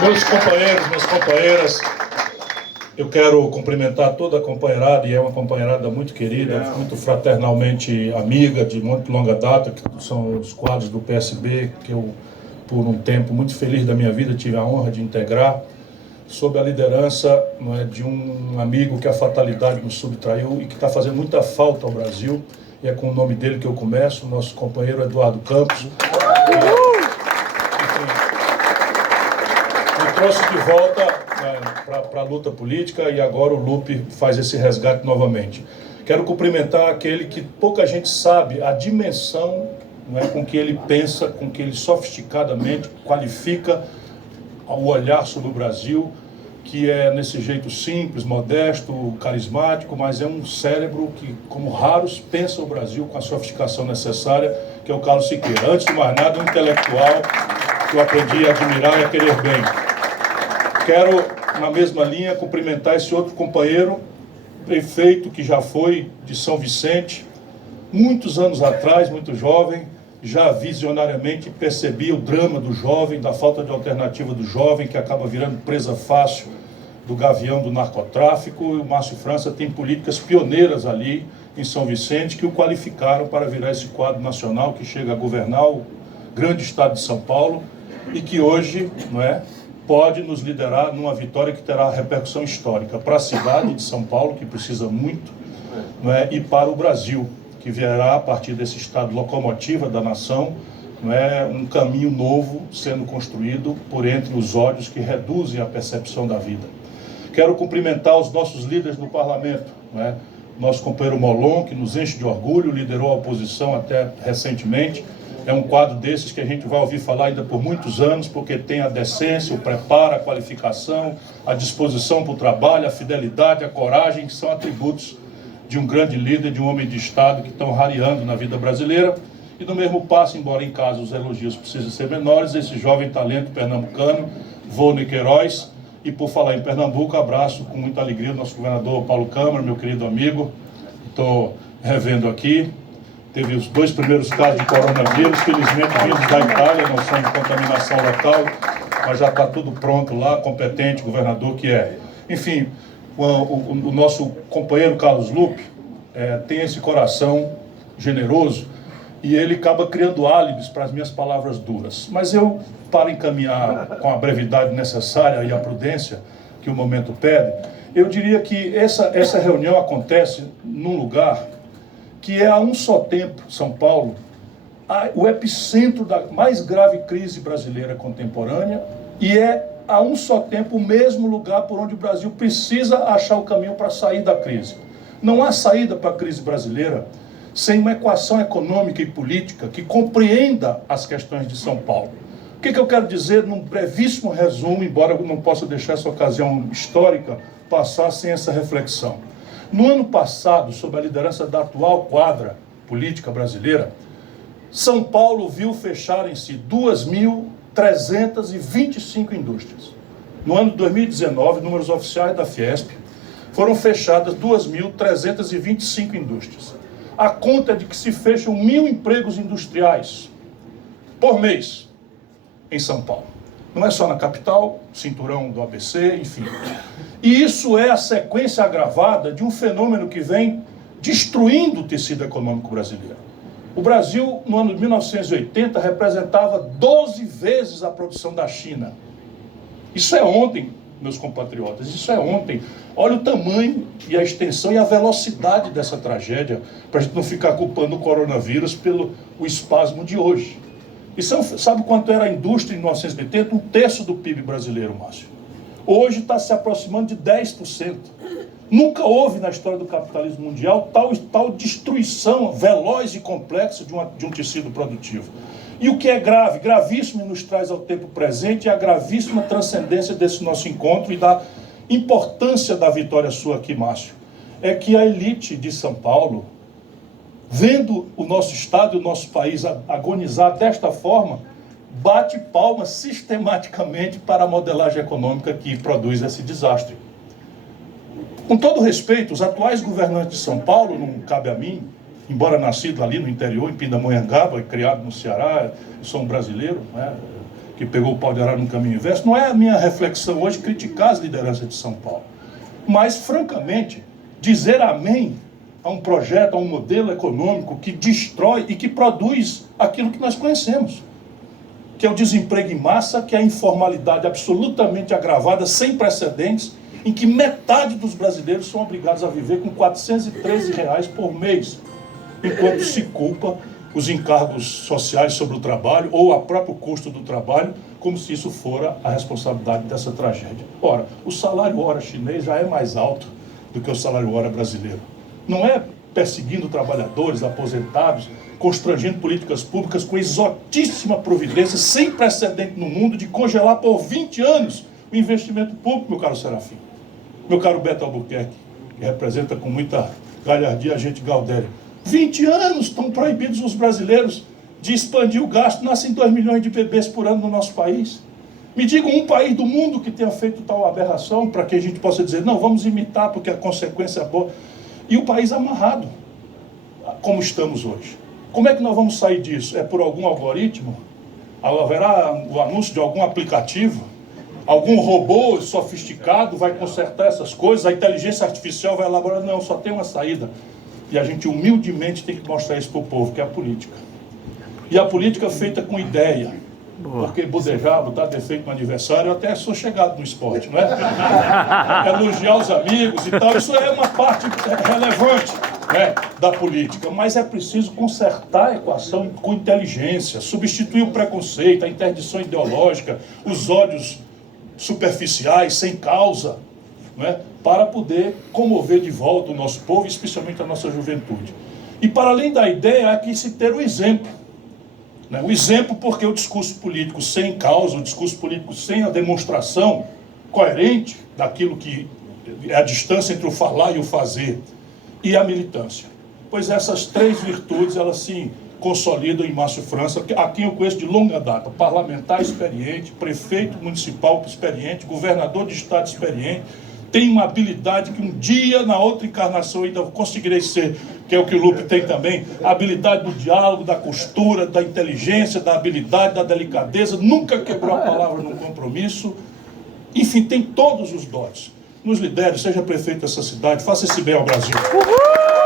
Meus companheiros, minhas companheiras, eu quero cumprimentar toda a companheirada, e é uma companheirada muito querida, muito fraternalmente amiga, de muito longa data, que são os quadros do PSB, que eu, por um tempo muito feliz da minha vida, tive a honra de integrar, sob a liderança, não é, de um amigo que a fatalidade nos subtraiu e que está fazendo muita falta ao Brasil, e é com o nome dele que eu começo, o nosso companheiro Eduardo Campos. Me trouxe de volta para a luta política e agora o Lupe faz esse resgate novamente. Quero cumprimentar aquele que pouca gente sabe a dimensão, não é, com que ele pensa, com que ele sofisticadamente qualifica o olhar sobre o Brasil, que é nesse jeito simples, modesto, carismático, mas é um cérebro que, como raros, pensa o Brasil com a sofisticação necessária, que é o Carlos Siqueira. Antes de mais nada, um intelectual que eu aprendi a admirar e a querer bem. Quero, na mesma linha, cumprimentar esse outro companheiro, prefeito que já foi de São Vicente, muitos anos atrás, muito jovem, já visionariamente percebia o drama do jovem, da falta de alternativa do jovem, que acaba virando presa fácil do gavião do narcotráfico. E o Márcio França tem políticas pioneiras ali em São Vicente que o qualificaram para virar esse quadro nacional que chega a governar o grande estado de São Paulo e que hoje, não é, pode nos liderar numa vitória que terá repercussão histórica para a cidade de São Paulo, que precisa muito, não é, e para o Brasil, que virá a partir desse estado locomotiva da nação, não é, um caminho novo sendo construído por entre os ódios que reduzem a percepção da vida. Quero cumprimentar os nossos líderes no parlamento, não é? Nosso companheiro Molon, que nos enche de orgulho, liderou a oposição até recentemente. É um quadro desses que a gente vai ouvir falar ainda por muitos anos, porque tem a decência, o preparo, a qualificação, a disposição para o trabalho, a fidelidade, a coragem, que são atributos de um grande líder, de um homem de Estado, que estão rareando na vida brasileira. E no mesmo passo, embora em casa os elogios precisem ser menores, esse jovem talento pernambucano, Volney Queiroz. E por falar em Pernambuco, abraço com muita alegria o nosso governador Paulo Câmara, meu querido amigo. Estou revendo aqui. Teve os 2 primeiros casos de coronavírus, felizmente vindos da Itália, não são de contaminação local, mas já está tudo pronto lá, competente, governador que é. Enfim, o nosso companheiro Carlos Lupe tem esse coração generoso e ele acaba criando álibis para as minhas palavras duras. Mas eu, para encaminhar com a brevidade necessária e a prudência que o momento pede, eu diria que essa reunião acontece num lugar que é a um só tempo, São Paulo, o epicentro da mais grave crise brasileira contemporânea e é a um só tempo o mesmo lugar por onde o Brasil precisa achar o caminho para sair da crise. Não há saída para a crise brasileira sem uma equação econômica e política que compreenda as questões de São Paulo. O que eu quero dizer num brevíssimo resumo, embora eu não possa deixar essa ocasião histórica passar sem essa reflexão. No ano passado, sob a liderança da atual quadra política brasileira, São Paulo viu fecharem-se 2.325 indústrias. No ano de 2019, números oficiais da Fiesp, foram fechadas 2.325 indústrias. A conta é de que se fecham 1.000 empregos industriais por mês em São Paulo. Não é só na capital, cinturão do ABC, enfim. E isso é a sequência agravada de um fenômeno que vem destruindo o tecido econômico brasileiro. O Brasil, no ano de 1980, representava 12 vezes a produção da China. Isso é ontem, meus compatriotas, isso é ontem. Olha o tamanho e a extensão e a velocidade dessa tragédia, para a gente não ficar culpando o coronavírus pelo espasmo de hoje. E sabe quanto era a indústria em 1980? 1/3 do PIB brasileiro, Márcio. Hoje está se aproximando de 10%. Nunca houve na história do capitalismo mundial tal destruição veloz e complexa de um tecido produtivo. E o que é grave, gravíssimo, e nos traz ao tempo presente, é a gravíssima transcendência desse nosso encontro e da importância da vitória sua aqui, Márcio. É que a elite de São Paulo, vendo o nosso Estado e o nosso país agonizar desta forma, bate palmas sistematicamente para a modelagem econômica que produz esse desastre. Com todo respeito, os atuais governantes de São Paulo, não cabe a mim, embora nascido ali no interior, em Pindamonhangaba, e criado no Ceará, sou um brasileiro, né? que pegou o pau de arara no caminho inverso. Não é a minha reflexão hoje criticar as lideranças de São Paulo, mas, francamente, dizer amém a um projeto, a um modelo econômico que destrói e que produz aquilo que nós conhecemos, que é o desemprego em massa, que é a informalidade absolutamente agravada, sem precedentes, em que metade dos brasileiros são obrigados a viver com R$ 413 por mês, enquanto se culpa os encargos sociais sobre o trabalho ou o próprio custo do trabalho, como se isso fora a responsabilidade dessa tragédia. Ora, o salário hora chinês já é mais alto do que o salário hora brasileiro. Não é perseguindo trabalhadores, aposentados, constrangendo políticas públicas com exotíssima providência, sem precedente no mundo, de congelar por 20 anos o investimento público, meu caro Serafim. Meu caro Beto Albuquerque, que representa com muita galhardia a gente Galdério. 20 anos estão proibidos os brasileiros de expandir o gasto. Nascem 2 milhões de bebês por ano no nosso país. Me digam um país do mundo que tenha feito tal aberração para que a gente possa dizer, não, vamos imitar porque a consequência é boa. E o país amarrado, como estamos hoje. Como é que nós vamos sair disso? É por algum algoritmo? Haverá o anúncio de algum aplicativo? Algum robô sofisticado vai consertar essas coisas? A inteligência artificial vai elaborar? Não, só tem uma saída. E a gente humildemente tem que mostrar isso para o povo, que é a política. E a política feita com ideia. Porque budejar, botar defeito no aniversário, eu até sou chegado no esporte, não é? Elogiar os amigos e tal, isso é uma parte relevante, né, da política. Mas é preciso consertar a equação com inteligência, substituir o preconceito, a interdição ideológica, os ódios superficiais, sem causa, né, para poder comover de volta o nosso povo, especialmente a nossa juventude. E para além da ideia, há que se ter o exemplo. O exemplo, porque o discurso político sem causa, o discurso político sem a demonstração coerente daquilo que é a distância entre o falar e o fazer, e a militância. Pois essas três virtudes, elas se consolidam em Márcio França, a quem eu conheço de longa data, parlamentar experiente, prefeito municipal experiente, governador de estado experiente, tem uma habilidade que um dia, na outra encarnação, ainda conseguirei ser, que é o que o Lupe tem também, a habilidade do diálogo, da costura, da inteligência, da habilidade, da delicadeza, nunca quebrou a palavra num compromisso, enfim, tem todos os dotes. Nos lidere, seja prefeito dessa cidade, faça esse bem ao Brasil. Uhul!